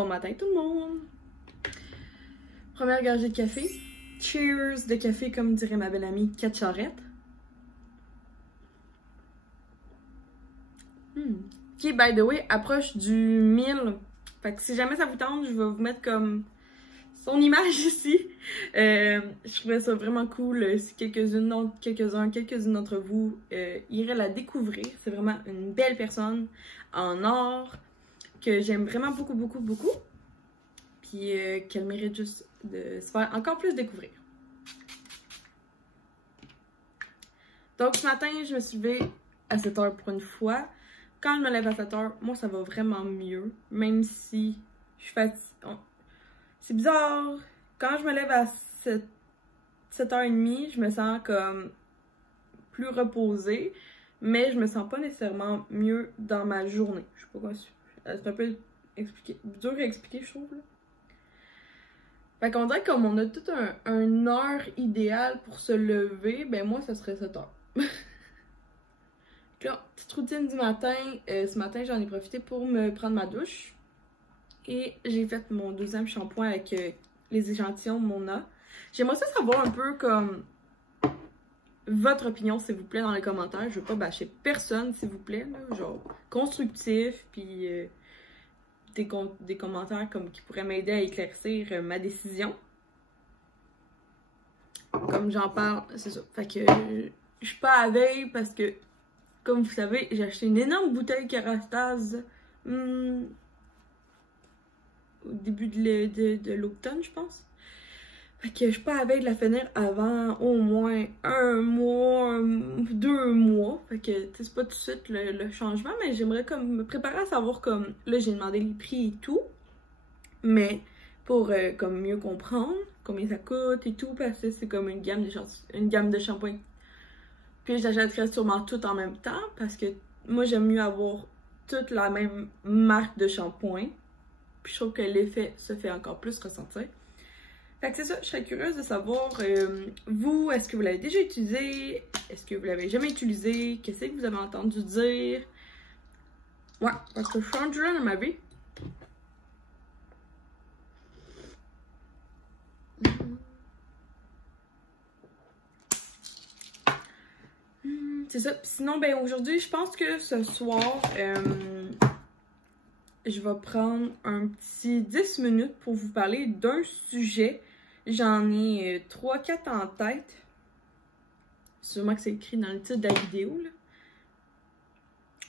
Bon matin tout le monde! Première gorgée de café. Cheers de café comme dirait ma belle amie Kat Charette. Qui, by the way, approche du 1000. Fait que si jamais ça vous tente, je vais vous mettre comme son image ici. Je trouvais ça vraiment cool si quelques-unes d'entre vous iraient la découvrir. C'est vraiment une belle personne en or que j'aime vraiment beaucoup, beaucoup, beaucoup. Puis qu'elle mérite juste de se faire encore plus découvrir. Donc ce matin, je me suis levée à 7 h pour une fois. Quand je me lève à 7 h, moi ça va vraiment mieux. Même si je suis fatiguée. C'est bizarre. Quand je me lève à 7h30, je me sens comme plus reposée. Mais je me sens pas nécessairement mieux dans ma journée. Je sais pas quoi. C'est un peu dur à expliquer, je trouve. Là. Fait qu'on dirait que comme on a toute une heure idéale pour se lever, ben moi ça serait 7 h. Là, petite routine du matin. Ce matin, j'en ai profité pour me prendre ma douche. Et j'ai fait mon deuxième shampoing avec les échantillons Mona. J'aimerais ça savoir un peu comme votre opinion, s'il vous plaît, dans les commentaires. Je veux pas bâcher personne, s'il vous plaît. Là, genre, constructif, puis des commentaires comme qui pourraient m'aider à éclaircir ma décision. Comme j'en parle, c'est ça. Fait que je suis pas à veille parce que, comme vous savez, j'ai acheté une énorme bouteille Kerastase au début de l'automne, je pense. Fait que je suis pas à veille de la finir avant au moins 1 mois, 2 mois. Fait que c'est pas tout de suite le changement, mais j'aimerais comme me préparer à savoir comme... Là, j'ai demandé les prix et tout, mais pour comme mieux comprendre combien ça coûte et tout, parce que c'est comme une gamme de shampoings. Puis j'achèterais sûrement tout en même temps, parce que moi, j'aime mieux avoir toute la même marque de shampoing. Puis je trouve que l'effet se fait encore plus ressentir. Fait que c'est ça, je serais curieuse de savoir, vous, est-ce que vous l'avez déjà utilisé? Est-ce que vous l'avez jamais utilisé? Qu'est-ce que vous avez entendu dire? Ouais, parce que je suis rendue là dans ma vie. C'est ça. Sinon, ben aujourd'hui, je pense que ce soir, je vais prendre un petit 10 minutes pour vous parler d'un sujet. J'en ai 3-4 en tête. Sûrement que c'est écrit dans le titre de la vidéo. Là.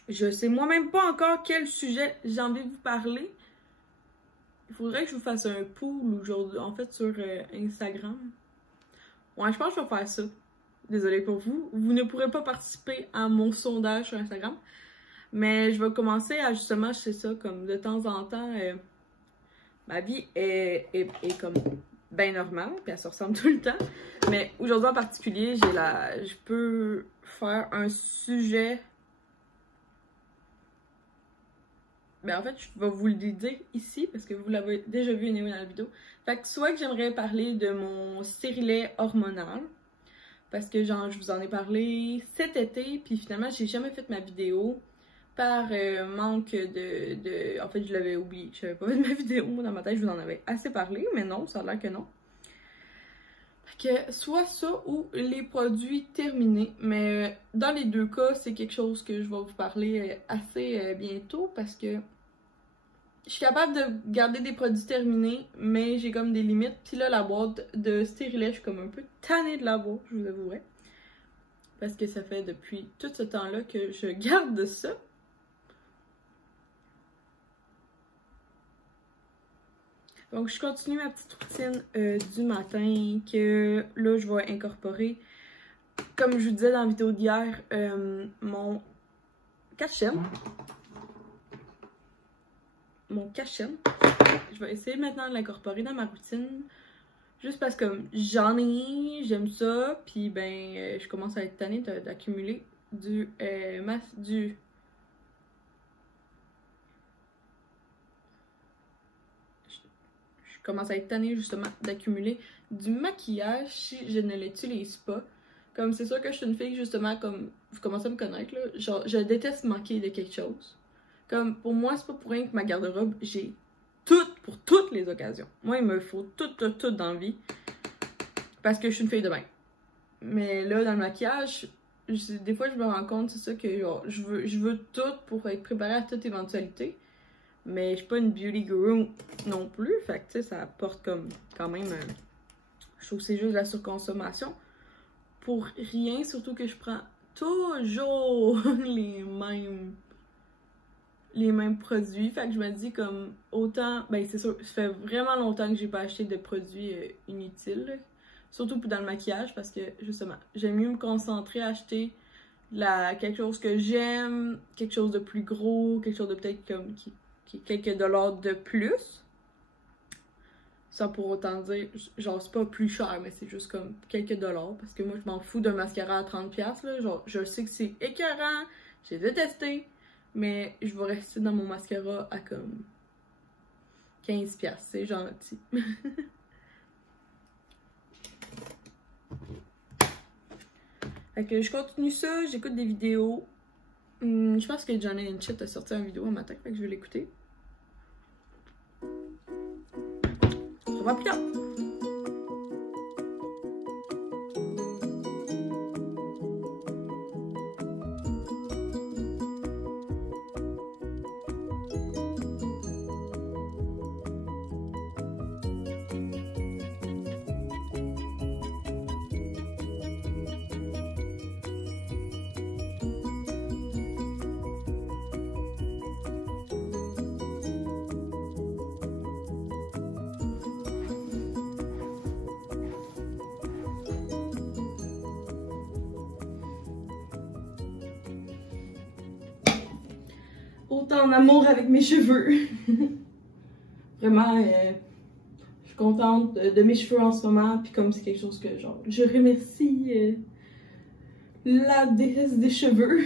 Je sais moi-même pas encore quel sujet j'ai envie de vous parler. Il faudrait que je vous fasse un poll aujourd'hui, en fait, sur Instagram. Ouais, je pense que je vais faire ça. Désolée pour vous. Vous ne pourrez pas participer à mon sondage sur Instagram. Mais je vais commencer à justement, je sais ça, comme de temps en temps, ma vie est comme bien normale, puis elle se ressemble tout le temps. Mais aujourd'hui en particulier, je peux faire un sujet. Ben en fait, je vais vous le dire ici, parce que vous l'avez déjà vu dans la vidéo. Fait que soit que j'aimerais parler de mon stérilet hormonal, parce que genre, je vous en ai parlé cet été, puis finalement, j'ai jamais fait ma vidéo. Par manque En fait, je l'avais oublié. Je n'avais pas fait de ma vidéo. Moi, dans ma tête, je vous en avais assez parlé, mais non, ça a l'air que non. Fait que soit ça ou les produits terminés. Mais dans les deux cas, c'est quelque chose que je vais vous parler assez bientôt parce que je suis capable de garder des produits terminés, mais j'ai comme des limites. Puis là, la boîte de stérilet, je suis comme un peu tannée de la boîte, je vous avouerai. Parce que ça fait depuis tout ce temps-là que je garde ça. Donc, je continue ma petite routine du matin que là, je vais incorporer, comme je vous disais dans la vidéo d'hier, mon cache-chaîne. Je vais essayer maintenant de l'incorporer dans ma routine. Juste parce que j'aime ça, puis ben, je commence à être tannée d'accumuler du Je commence à être tannée justement d'accumuler du maquillage si je ne l'utilise pas. Comme c'est sûr que je suis une fille justement, comme vous commencez à me connaître là, genre je déteste manquer de quelque chose. Comme pour moi c'est pas pour rien que ma garde-robe, j'ai tout pour toutes les occasions. Moi, il me faut tout dans la vie. Parce que je suis une fille de bain. Mais là, dans le maquillage, des fois, je me rends compte, c'est ça, que genre, je veux tout pour être préparée à toute éventualité. Mais je suis pas une beauty guru non plus. Fait que, tu sais, ça apporte comme, quand même, je trouve que c'est juste de la surconsommation. Pour rien, surtout que je prends toujours les mêmes produits. Fait que je me dis comme, autant, ben c'est sûr, ça fait vraiment longtemps que j'ai pas acheté de produits inutiles. Là. Surtout dans le maquillage, parce que, justement, j'aime mieux me concentrer à acheter quelque chose que j'aime, quelque chose de plus gros, quelque chose de peut-être comme qui est quelques dollars de plus. Sans pour autant dire, genre c'est pas plus cher, mais c'est juste comme quelques dollars. Parce que moi je m'en fous d'un mascara à 30$, là. Genre je sais que c'est écœurant, j'ai détesté, mais je vais rester dans mon mascara à comme 15$, c'est gentil. Fait que je continue ça, j'écoute des vidéos. Je pense que Johnny and Chit a sorti une vidéo un matin, fait que je vais l'écouter. On va plus tard. Autant en amour avec mes cheveux. Vraiment, je suis contente de mes cheveux en ce moment. Puis comme c'est quelque chose que, genre, je remercie la déesse des cheveux.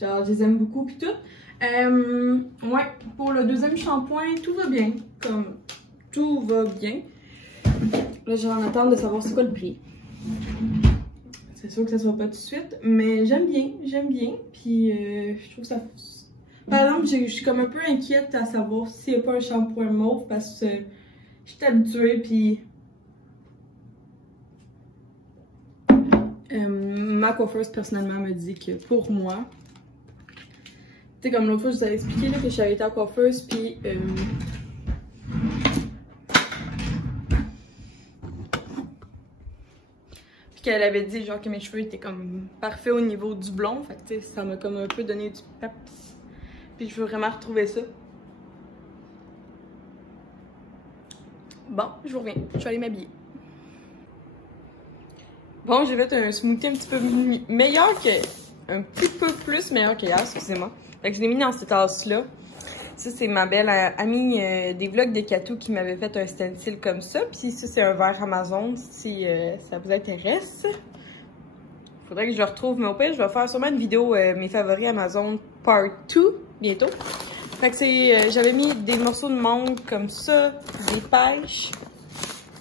Genre, je les aime beaucoup puis tout. Ouais, pour le deuxième shampoing, tout va bien. Comme, tout va bien. Là, j'ai en attente de savoir c'est quoi le prix. C'est sûr que ça sera pas tout de suite, mais j'aime bien. Puis je trouve ça... Par exemple, je suis comme un peu inquiète à savoir s'il n'y a pas un shampoing mauve parce que je suis habituée, puis... ma coiffeuse, personnellement, me dit que pour moi... Tu sais, comme l'autre fois, je vous avais expliqué là, que j'avais été à la coiffeuse, puis... qu'elle avait dit genre que mes cheveux étaient comme parfaits au niveau du blond. Fait que tu sais, ça m'a comme un peu donné du peps. Puis je veux vraiment retrouver ça. Bon, je vous reviens. Je vais aller m'habiller. Bon, j'ai fait un smoothie un petit peu meilleur que... Un petit peu plus meilleur qu'hier, excusez-moi. Fait que je l'ai mis dans cette tasse-là. Ça, c'est ma belle amie des vlogs des Katou qui m'avait fait un stencil comme ça. Puis ça, c'est un verre Amazon si ça vous intéresse. Faudrait que je le retrouve, mais au pire, je vais faire sûrement une vidéo mes favoris Amazon Part 2 bientôt. Fait que c'est, j'avais mis des morceaux de mangue comme ça, des pêches,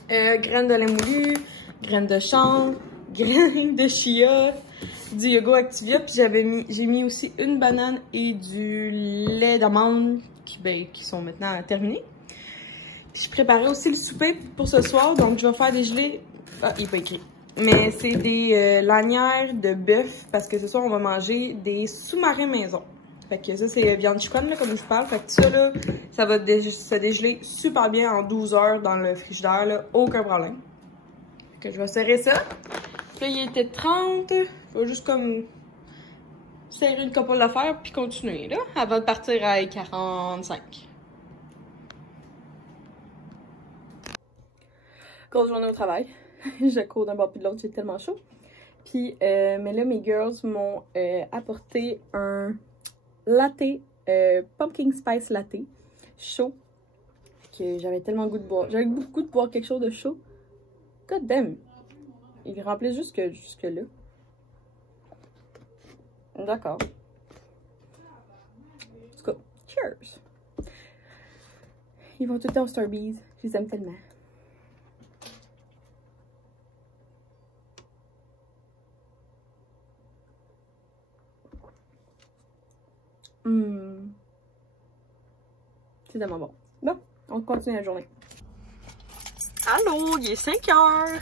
graines de lait moulu, graines de chanvre, graines de chia, du Yogo Activia, puis j'ai mis aussi une banane et du lait d'amande qui sont maintenant terminés. Puis je préparais aussi le souper pour ce soir, donc je vais faire des gelées. Ah, il n'est pas écrit. Mais c'est des lanières de bœuf parce que ce soir on va manger des sous-marins maison. Fait que ça c'est viande chicken là, comme je vous parle. Fait que ça là, ça va se dégeler super bien en 12 heures dans le frigidaire là, aucun problème. Fait que je vais serrer ça. Puis là il était 30. Je vais juste comme serrer une couple d'affaires puis continuer là avant de partir à 45. Grosse journée au travail. Je cours d'un bord puis de l'autre, j'ai tellement chaud. Puis, mais là, mes girls m'ont apporté un latte, pumpkin spice latte, chaud, que j'avais tellement le goût de boire. J'avais beaucoup de goût de boire quelque chose de chaud. God damn! Il remplit jusque là. D'accord. En tout cas, cheers! Ils vont tout le temps au Starbucks. Je les aime tellement. tellement bon. Bon, on continue la journée. Allô, il est 5 heures.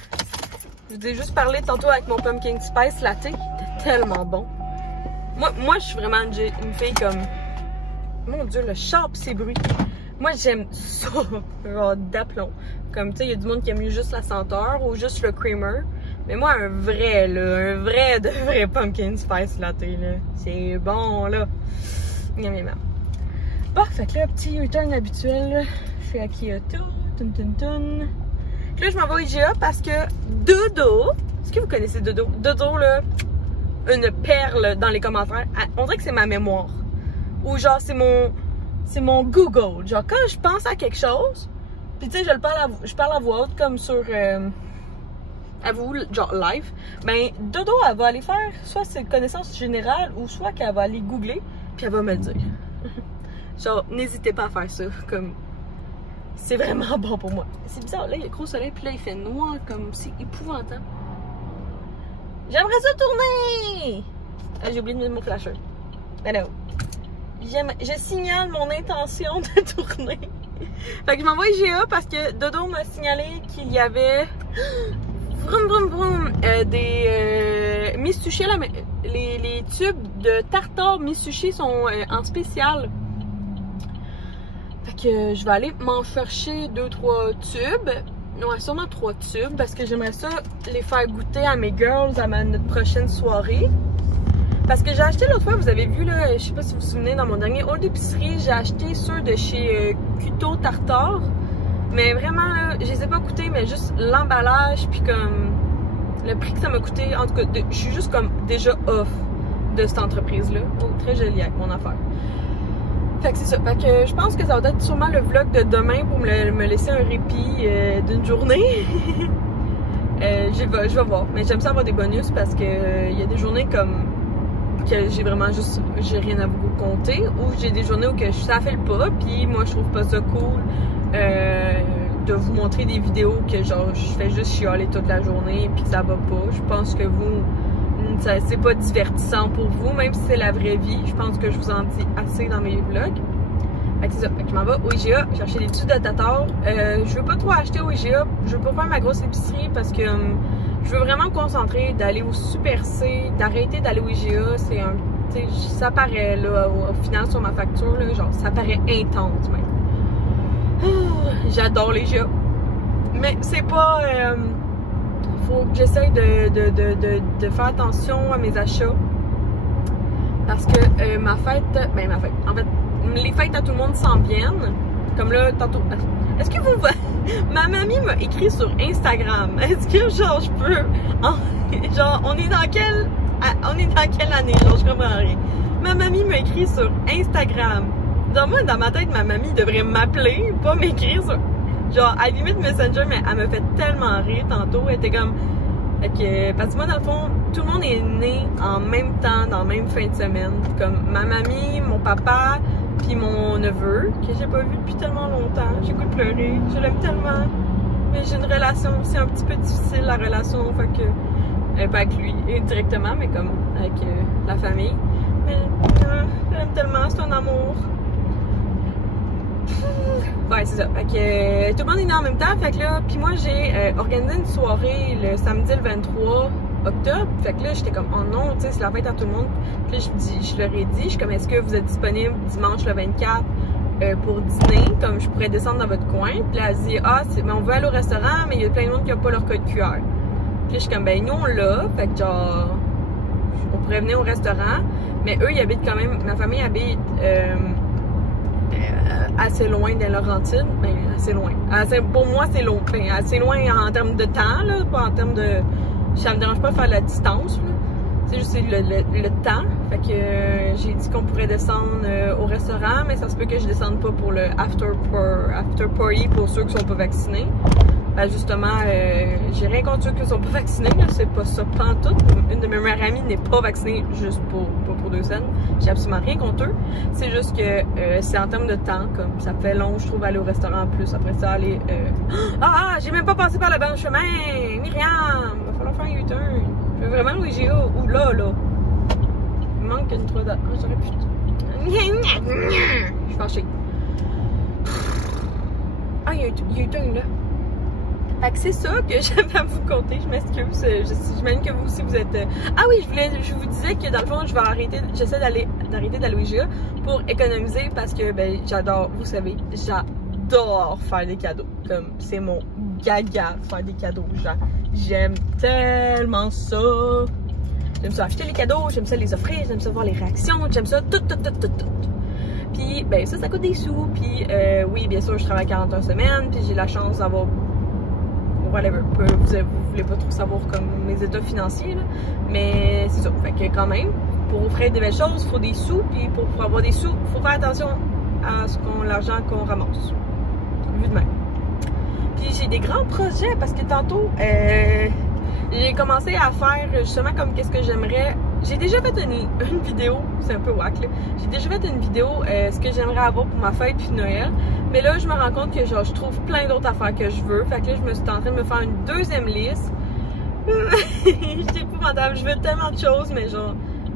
Je vous ai juste parlé tantôt avec mon pumpkin spice latte. Il était tellement bon. Moi je suis vraiment une fille comme... Mon Dieu, le chat pis ses bruits. Moi, j'aime ça, genre d'aplomb. Comme, tu sais, il y a du monde qui aime mieux juste la senteur ou juste le creamer. Mais moi, un vrai de vrai pumpkin spice latte, là. C'est bon, là. Miam, miam, miam. Bon, fait que là, petit return habituel, là. Je suis à Kyoto. Tun, tun, tun. Là, je m'en vais au IGA parce que Dodo... Est-ce que vous connaissez Dodo? Dodo, là, une perle dans les commentaires. On dirait que c'est ma mémoire. Ou genre, c'est mon Google. Genre, quand je pense à quelque chose, puis tu sais, je parle à voix haute comme sur... à vous, genre live. Ben, Dodo, elle va aller faire soit c'est connaissance générale ou soit qu'elle va aller googler, puis elle va me le dire. Genre, n'hésitez pas à faire ça. Comme... C'est vraiment bon pour moi. C'est bizarre, là, il y a gros soleil, puis là, il fait noir, comme c'est épouvantable. J'aimerais ça tourner! Ah, j'ai oublié de mettre mon flasher. Hello. Je signale mon intention de tourner. Fait que je m'envoie IGA parce que Dodo m'a signalé qu'il y avait vroom vroom vroom des Miss Sushi. Les tubes de tartare Miss Sushi sont en spécial. Fait que je vais aller m'en chercher 2-3 tubes. Non, sûrement 3 tubes parce que j'aimerais ça les faire goûter à mes girls à notre prochaine soirée. Parce que j'ai acheté l'autre fois, vous avez vu là, je sais pas si vous vous souvenez, dans mon dernier haul d'épicerie, j'ai acheté ceux de chez Kuto Tartare. Mais vraiment là, je les ai pas coûtés, mais juste l'emballage puis comme le prix que ça m'a coûté. En tout cas, je suis juste comme déjà off de cette entreprise-là. Oh, très jolie avec mon affaire. Fait que c'est ça. Fait que je pense que ça va être sûrement le vlog de demain pour me laisser un répit d'une journée. Je vais voir. Mais j'aime ça avoir des bonus parce que il y a des journées comme que j'ai vraiment juste, j'ai rien à vous compter, ou j'ai des journées où que ça fait le pas, puis moi je trouve pas ça cool de vous montrer des vidéos que genre je fais juste chialer toute la journée puis que ça va pas. Je pense que vous, c'est pas divertissant pour vous, même si c'est la vraie vie. Je pense que je vous en dis assez dans mes vlogs. Fait que c'est ça, fait que je m'en vais au IGA chercher des tubes de tartare. Je veux pas trop acheter au IGA, je veux pas faire ma grosse épicerie parce que je veux vraiment me concentrer, d'aller au Super C, d'arrêter d'aller au IGA. C'est un, ça paraît là, au final sur ma facture, là, genre ça paraît intense même. J'adore les IGA. Mais c'est pas... faut que j'essaye de faire attention à mes achats. Parce que ma fête, en fait, les fêtes à tout le monde s'en viennent. Comme là, tantôt... Est-ce que vous... Ma mamie m'a écrit sur Instagram. Est-ce que genre je peux... Genre, on est dans quelle année? Genre, je comprends rien. Ma mamie m'a écrit sur Instagram. Genre, moi, dans ma tête, ma mamie devrait m'appeler, pas m'écrire sur... Genre, à la limite Messenger, mais elle me fait tellement rire tantôt. Elle était comme... parce que moi, dans le fond, tout le monde est né en même temps, dans la même fin de semaine. Comme ma mamie, mon papa, puis mon neveu, que j'ai pas vu depuis tellement longtemps. J'ai goût de pleurer. Je l'aime tellement. Mais j'ai une relation aussi un petit peu difficile, la relation. Fait que... pas avec lui directement, mais comme avec la famille. Mais je l'aime tellement, c'est un amour. Ouais, c'est ça. Fait que tout le monde est né en même temps. Fait que là, puis moi j'ai organisé une soirée le samedi le 23 octobre. Fait que là, j'étais comme, oh non, tu sais, c'est la fête à tout le monde. Puis là, je leur ai dit, je suis comme, est-ce que vous êtes disponible dimanche le 24 pour dîner? Comme je pourrais descendre dans votre coin. Puis là, elle dit, ah, mais on veut aller au restaurant, mais il y a plein de monde qui n'a pas leur code QR. Puis là, je suis comme, ben nous, on l'a. Fait que genre, on pourrait venir au restaurant. Mais eux, ils habitent quand même, ma famille habite assez loin des Laurentides, mais assez loin. Pour moi, c'est long. Enfin, assez loin en termes de temps, là, pas en termes de... Ça me dérange pas de faire la distance, là. C'est juste le temps. Fait que j'ai dit qu'on pourrait descendre au restaurant, mais ça se peut que je descende pas pour le after party pour ceux qui sont pas vaccinés. Ben justement, j'ai rien contre ceux qui sont pas vaccinés, c'est pas ça pantoute. Une de mes meilleures amies n'est pas vaccinée juste pour 2 scènes. J'ai absolument rien contre eux. C'est juste que c'est en termes de temps, comme ça fait long, je trouve, aller au restaurant en plus. Après ça, aller... j'ai même pas passé par le bon chemin! Myriam! Va falloir faire un U-turn. Je veux vraiment le IGA. Ou là. Il manque une 3 dates. J'aurais pu... Je suis fâchée. il y a eu U-turn là. Fait que c'est ça que j'avais à vous conter, je m'excuse, j'imagine que vous aussi vous êtes... Ah oui, je vous disais que dans le fond, j'essaie d'arrêter d'aller au IGA pour économiser parce que, ben, j'adore, vous savez, j'adore faire des cadeaux, comme, c'est mon gaga, faire des cadeaux, genre, j'aime tellement ça, j'aime ça acheter les cadeaux, j'aime ça les offrir, j'aime ça voir les réactions, j'aime ça tout. Puis, ben, ça coûte des sous, puis, oui, bien sûr, je travaille 40 heures semaine, puis j'ai la chance d'avoir... whatever, vous voulez pas trop savoir comme mes états financiers, là. Mais c'est ça, fait que quand même, pour offrir des belles choses, il faut des sous, puis pour avoir des sous, il faut faire attention à l'argent qu'on ramasse, vu de même. Puis j'ai des grands projets, parce que tantôt, j'ai commencé à faire justement comme qu'est-ce que j'aimerais. J'ai déjà fait une vidéo, c'est un peu wack là, j'ai déjà fait une vidéo, ce que j'aimerais avoir pour ma fête puis Noël. Mais là, je me rends compte que genre, je trouve plein d'autres affaires que je veux. Fait que là, je me suis en train de me faire une deuxième liste. C'est épouvantable, je veux tellement de choses, mais genre,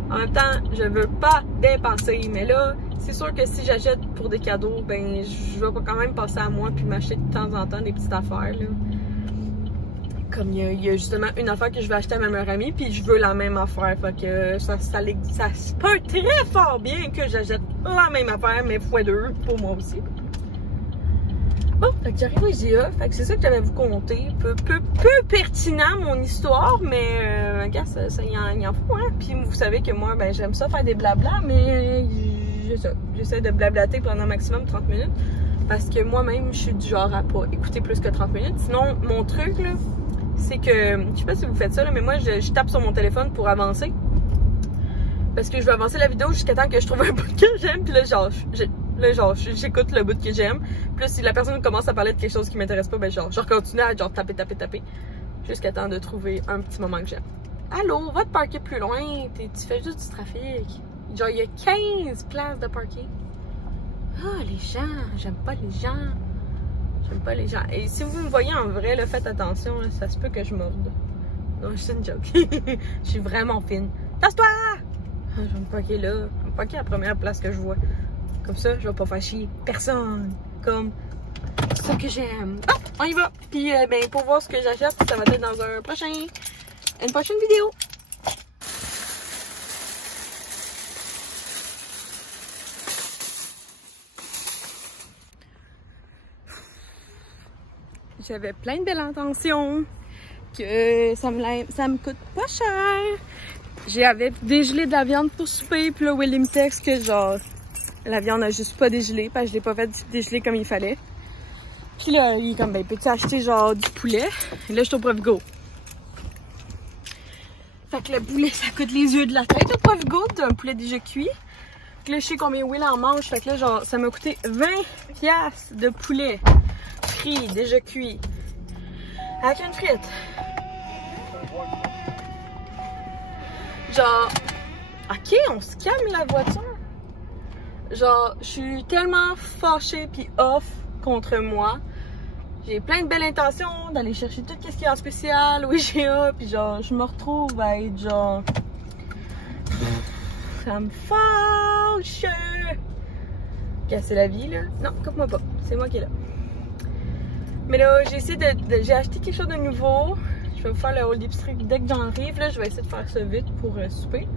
en même temps, je veux pas dépenser. Mais là, c'est sûr que si j'achète pour des cadeaux, ben, je vais quand même penser à moi puis m'acheter de temps en temps des petites affaires, là. Comme il y a justement une affaire que je vais acheter à ma meilleure amie, puis je veux la même affaire. Fait que ça se peut très fort bien que j'achète la même affaire, mais x2 pour moi aussi. Bon, fait que j'arrive au IGA, fait que c'est ça que j'avais à vous conter. Peu pertinent mon histoire, mais regarde, ça y en faut, hein. Puis vous savez que moi, ben j'aime ça faire des blabla, mais j'essaie de blablater pendant un maximum 30 minutes. Parce que moi-même, je suis du genre à pas écouter plus que 30 minutes. Sinon, mon truc, là, c'est que, je sais pas si vous faites ça, là, mais moi, je tape sur mon téléphone pour avancer. Parce que je veux avancer la vidéo jusqu'à temps que je trouve un bout que j'aime, puis là, genre, j'écoute le bout que j'aime. Puis là, si la personne commence à parler de quelque chose qui m'intéresse pas, ben genre, je continue à genre taper, jusqu'à temps de trouver un petit moment que j'aime. Allô, va te parker plus loin, tu fais juste du trafic. Genre, il y a 15 places de parking. Ah, les gens, j'aime pas les gens. J'aime pas les gens. Et si vous me voyez en vrai, là, faites attention, là, ça se peut que je morde. Non, c'est une joke. Je suis vraiment fine. Tasse-toi! Ah, je vais me parker là. Je vais me parker à la première place que je vois. Comme ça, je vais pas faire chier personne. Comme ça que j'aime. Ah, on y va! Puis, ben, pour voir ce que j'achète, ça va être dans une prochaine vidéo. J'avais plein de belles intentions, que ça me coûte pas cher. J'avais dégelé de la viande pour souper, puis là, Willy me texte que genre, la viande a juste pas dégelé, parce que je l'ai pas fait dégeler comme il fallait. Puis là, il est comme, ben, peux-tu acheter genre du poulet? Et là, je suis au Provigo. Fait que le poulet, ça coûte les yeux de la tête au Provigo, d'un poulet déjà cuit. Fait que là, je sais combien Will en mange, fait que là, genre, ça m'a coûté 20$ de poulet. Frit, déjà cuit. Avec une frite. Genre, ok, on se calme la voiture. Genre, je suis tellement fâchée pis off contre moi. J'ai plein de belles intentions d'aller chercher tout ce qu'il y a en spécial au IGA, pis genre, je me retrouve à être genre... Ça me fâche. Casser la vie, là. Non, coupe-moi pas. C'est moi qui est là. Mais là, j'ai acheté quelque chose de nouveau. Je vais vous faire le haul d'épicerie dès que j'en arrive. Là, je vais essayer de faire ça vite pour souper.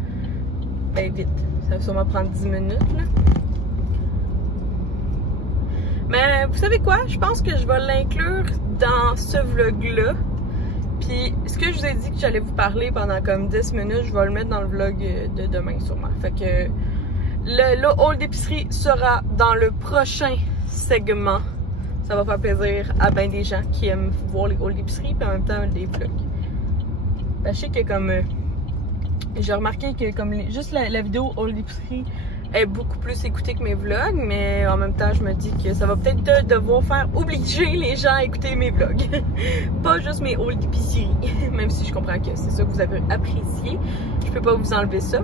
Ben vite. Ça va sûrement prendre 10 minutes, là. Mais vous savez quoi? Je pense que je vais l'inclure dans ce vlog-là. Puis, ce que je vous ai dit que j'allais vous parler pendant comme 10 minutes, je vais le mettre dans le vlog de demain sûrement. Fait que le haul d'épicerie sera dans le prochain segment. Ça va faire plaisir à bien des gens qui aiment voir les hauls d'épicerie et en même temps les vlogs. Ben, je sais que comme j'ai remarqué que comme juste la vidéo haul d'épicerie est beaucoup plus écoutée que mes vlogs, mais en même temps je me dis que ça va peut-être devoir faire obliger les gens à écouter mes vlogs. Pas juste mes hauls d'épicerie, même si je comprends que c'est ça que vous avez apprécié. Je peux pas vous enlever ça.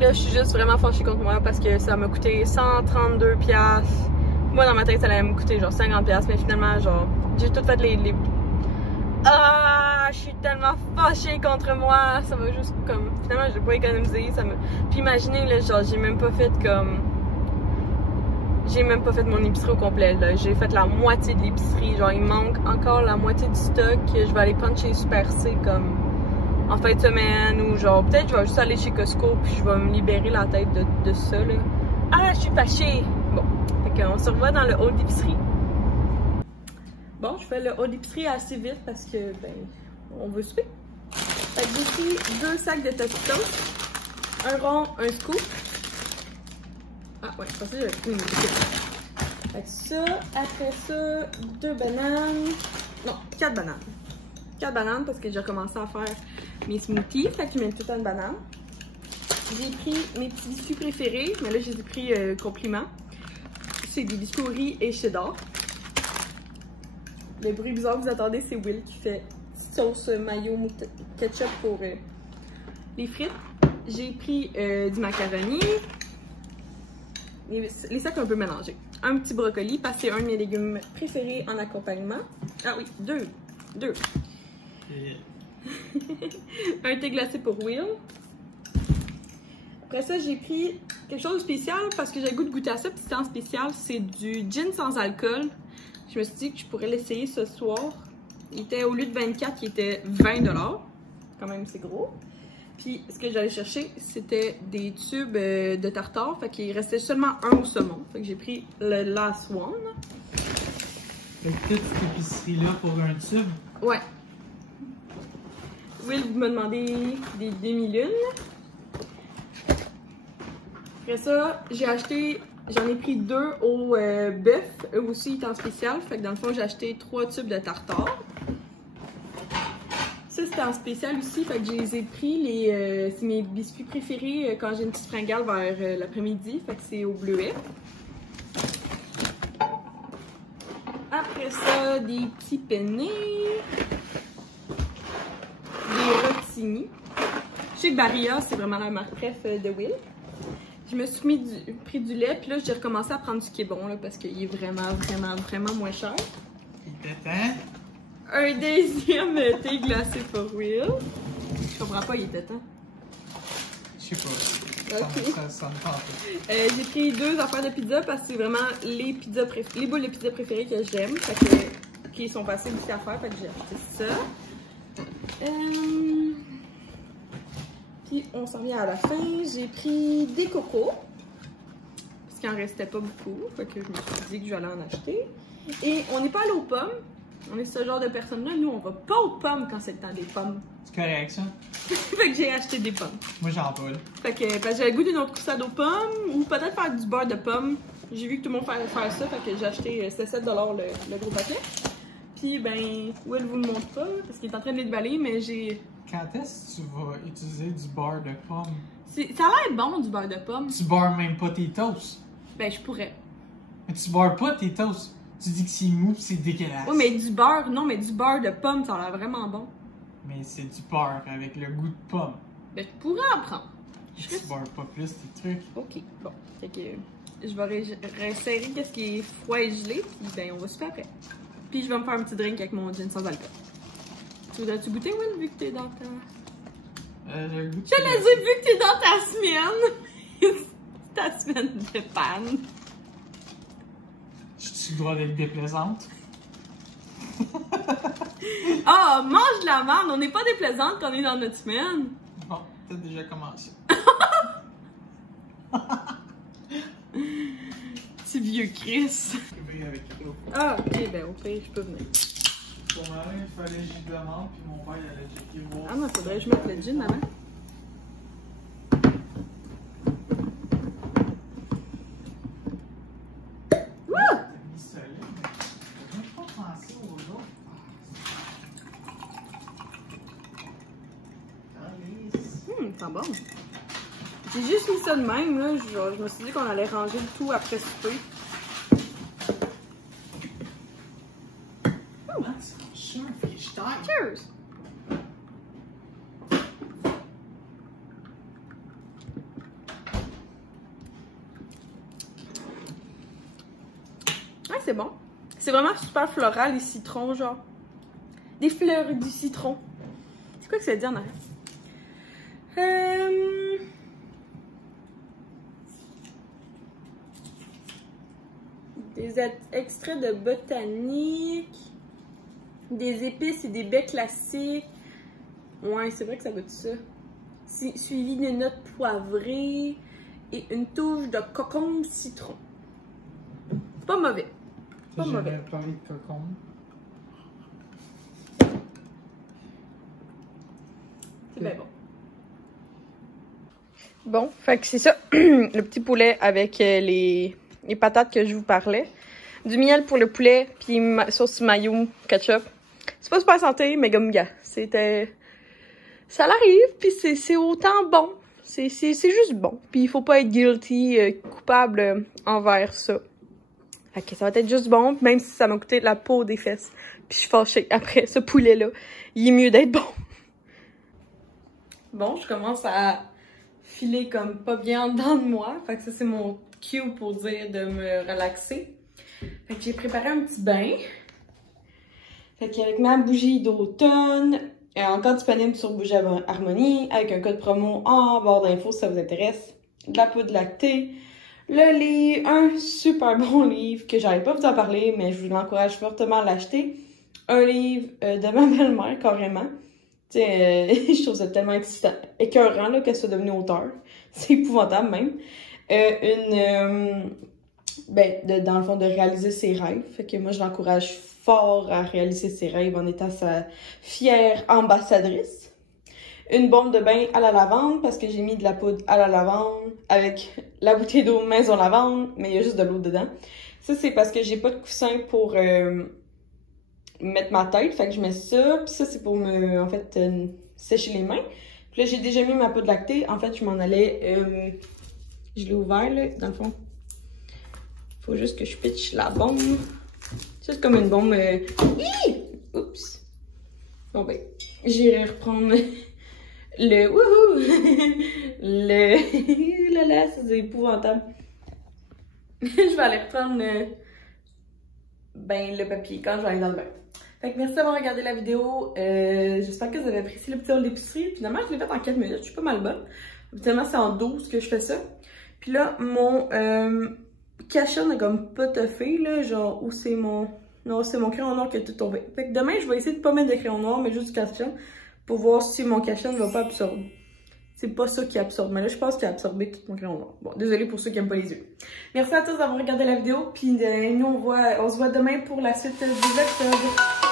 Là je suis juste vraiment fâchée contre moi parce que ça m'a coûté 132$. Moi, dans ma tête, ça allait me coûter genre 50$, mais finalement, genre, j'ai tout fait les... Ah, je suis tellement fâchée contre moi, ça m'a juste comme... Finalement, j'ai pas économisé, ça me... Puis imaginez, là, genre, j'ai même pas fait comme... j'ai même pas fait mon épicerie au complet, là. J'ai fait la moitié de l'épicerie. Genre, il manque encore la moitié du stock. Je vais aller prendre chez Super C comme en fin de semaine ou genre, peut-être je vais juste aller chez Costco puis je vais me libérer la tête de ça, là. Ah, je suis fâchée! Bon, fait qu'on se revoit dans le haut d'épicerie. Bon, je fais le haut d'épicerie assez vite parce que, ben, on veut souper. Fait que j'ai pris 2 sacs de Tostitos, un rond, un scoop. Ah ouais, je pensais que j'avais pris une équipe. Fait que ça, après ça, 2 bananes. Non, 4 bananes. 4 bananes parce que j'ai recommencé à faire mes smoothies. Fait que je mets tout le temps une banane. J'ai pris mes petits biscuits préférés, mais là, je les ai pris compliment. C'est des biscuits au riz et cheddar. Le bruit bizarre que vous attendez, c'est Will qui fait sauce mayo ketchup pour les frites. J'ai pris du macaroni. Les sacs un peu mélangés. Un petit brocoli parce que c'est un de mes légumes préférés en accompagnement. Ah oui, deux. Un thé glacé pour Will. Après ça, j'ai pris quelque chose de spécial parce que j'ai le goût de goûter à ça. Puis c'était en spécial, c'est du gin sans alcool. Je me suis dit que je pourrais l'essayer ce soir. Il était, au lieu de 24, il était 20 $. Quand même, c'est gros. Puis, ce que j'allais chercher, c'était des tubes de tartare. Fait qu'il restait seulement un au saumon. Fait que j'ai pris le Last One. Fait que toute cette épicerie-là pour un tube? Ouais. Will, vous me demandez des demi-lunes. Après ça, j'ai acheté... J'en ai pris 2 au bœuf. Eux aussi, ils étaient en spécial. Fait que dans le fond, j'ai acheté 3 tubes de tartare. Ça, c'était en spécial aussi. Fait que je les ai pris. C'est mes biscuits préférés quand j'ai une petite fringale vers l'après-midi. Fait que c'est au bleuet. Après ça, des petits penne. Des rotini. Je sais que Barilla, c'est vraiment la marque préf de Will. Je me suis pris du lait, puis là, j'ai recommencé à prendre du Kébon, là, parce qu'il est vraiment moins cher. Il était temps. Un deuxième thé glacé pour Will. Je comprends pas, il était temps. Je sais pas. Okay. Ça me tente. J'ai pris 2 affaires de pizza parce que c'est vraiment les boules de pizza préférées que j'aime. Fait que, qui sont passées ici à faire, fait que j'ai acheté ça. Puis on s'en vient à la fin. J'ai pris des cocos. Parce qu'il en restait pas beaucoup. Fait que je me suis dit que je vais aller en acheter. Et on n'est pas allé aux pommes. On est ce genre de personnes-là. Nous, on va pas aux pommes quand c'est le temps des pommes. C'est correct, ça? Fait que j'ai acheté des pommes. Moi, j'en pas, là. Fait que parce que j'avais le goût d'une autre coussade aux pommes. Ou peut-être faire du beurre de pommes. J'ai vu que tout le monde faire ça. Fait que j'ai acheté 7 $ le gros paquet. Puis, ben, Will vous le montre pas. Parce qu'il est en train de les déballer, mais j'ai... Quand est-ce que tu vas utiliser du beurre de pomme? Ça a l'air bon, du beurre de pomme. Tu beurres même pas tes toasts. Ben, je pourrais. Mais tu beurres pas tes toasts. Tu dis que c'est mou pis c'est dégueulasse. Oui, mais du beurre, non, mais du beurre de pomme, ça a l'air vraiment bon. Mais c'est du beurre avec le goût de pomme. Ben, je pourrais en prendre. Tu beurres pas plus tes trucs. Ok, bon. Fait que je vais resserrer qu'est-ce qui est froid et gelé, puis ben, on va souper après. Puis je vais me faire un petit drink avec mon gin sans alcool. Tu voudrais-tu goûter, Will, vu que t'es dans ta... J'ai le goût de... Je l'ai dit, vu que t'es dans ta semaine. Ta semaine de panne. Je suis le droit d'être déplaisante. Ah, oh, mange de la merde. On n'est pas déplaisante quand on est dans notre semaine. Bon, t'as déjà commencé. Petit vieux Chris. Ah, ok, ben au pire, je peux venir. Pour ma mère, il fallait que j'y demande, puis mon père, il allait checker voir. Ah non, faudrait que je mette le gin avant. C'est bon. J'ai juste mis ça de même, là. Je me suis dit qu'on allait ranger le tout après souper. Oh, cheers! Ouais, c'est bon. C'est vraiment super floral, les citrons, genre. Des fleurs du citron. C'est quoi que ça veut dire en arrière? Des extraits de botanique, des épices et des baies classiques. Ouais, c'est vrai que ça goûte ça. Suivi de notes poivrées et une touche de cocombe citron. Pas mauvais. Pas mauvais. J'ai parlé de cocombe. C'est bien bon. Bon, fait que c'est ça. Le petit poulet avec les patates que je vous parlais. Du miel pour le poulet, puis sauce mayo, ketchup. C'est pas super santé, mais comme gars, c'était... Ça l'arrive, puis c'est autant bon. C'est juste bon. Puis il faut pas être guilty, coupable envers ça. Fait que ça va être juste bon, même si ça m'a coûté la peau des fesses. Puis je suis fâchée après ce poulet-là. Il est mieux d'être bon. Bon, je commence à filer comme pas bien en dedans de moi. Fait que ça, c'est mon cue pour dire de me relaxer. Fait que j'ai préparé un petit bain. Fait qu'avec ma bougie d'automne, encore disponible sur Bougie Harmonie, avec un code promo en barre d'infos si ça vous intéresse. De la poudre lactée. Le livre, un super bon livre que j'arrive pas à vous en parler, mais je vous encourage fortement à l'acheter. Un livre de ma belle-mère, carrément. Tu sais, je trouve ça tellement excitant, écœurant là, qu'elle soit devenue auteure. C'est épouvantable même. Dans le fond, de réaliser ses rêves. Fait que moi, je l'encourage fort à réaliser ses rêves en étant sa fière ambassadrice. Une bombe de bain à la lavande, parce que j'ai mis de la poudre à la lavande avec la bouteille d'eau maison lavande, mais il y a juste de l'eau dedans. Ça, c'est parce que j'ai pas de coussin pour mettre ma tête, fait que je mets ça, puis ça, c'est pour me, en fait, sécher les mains. Puis là, j'ai déjà mis ma poudre lactée. En fait, je m'en allais, je l'ai ouvert, là, dans le fond. Faut juste que je pitche la bombe. Ça, c'est comme une bombe, oups! Bon, ben, j'irai reprendre le wouhou! Là là, c'est épouvantable. Je vais aller reprendre le papier quand je vais aller dans le bain. Fait que merci d'avoir regardé la vidéo. J'espère que vous avez apprécié le petit haul d'épicerie. Finalement, je l'ai fait en 4 minutes. Je suis pas mal bonne. Habituellement, c'est en 12 que je fais ça. Puis là, mon cachet n'a comme pas toffé, là. Genre, où c'est mon... Non, c'est mon crayon noir qui a tout tombé. Fait que demain, je vais essayer de pas mettre de crayon noir, mais juste du cachet. Pour voir si mon cachet ne va pas absorber. C'est pas ça qui absorbe. Mais là, je pense qu'il a absorbé tout mon crayon noir. Bon, désolé pour ceux qui aiment pas les yeux. Merci à tous d'avoir regardé la vidéo. Puis nous, on se voit demain pour la suite du vecteur.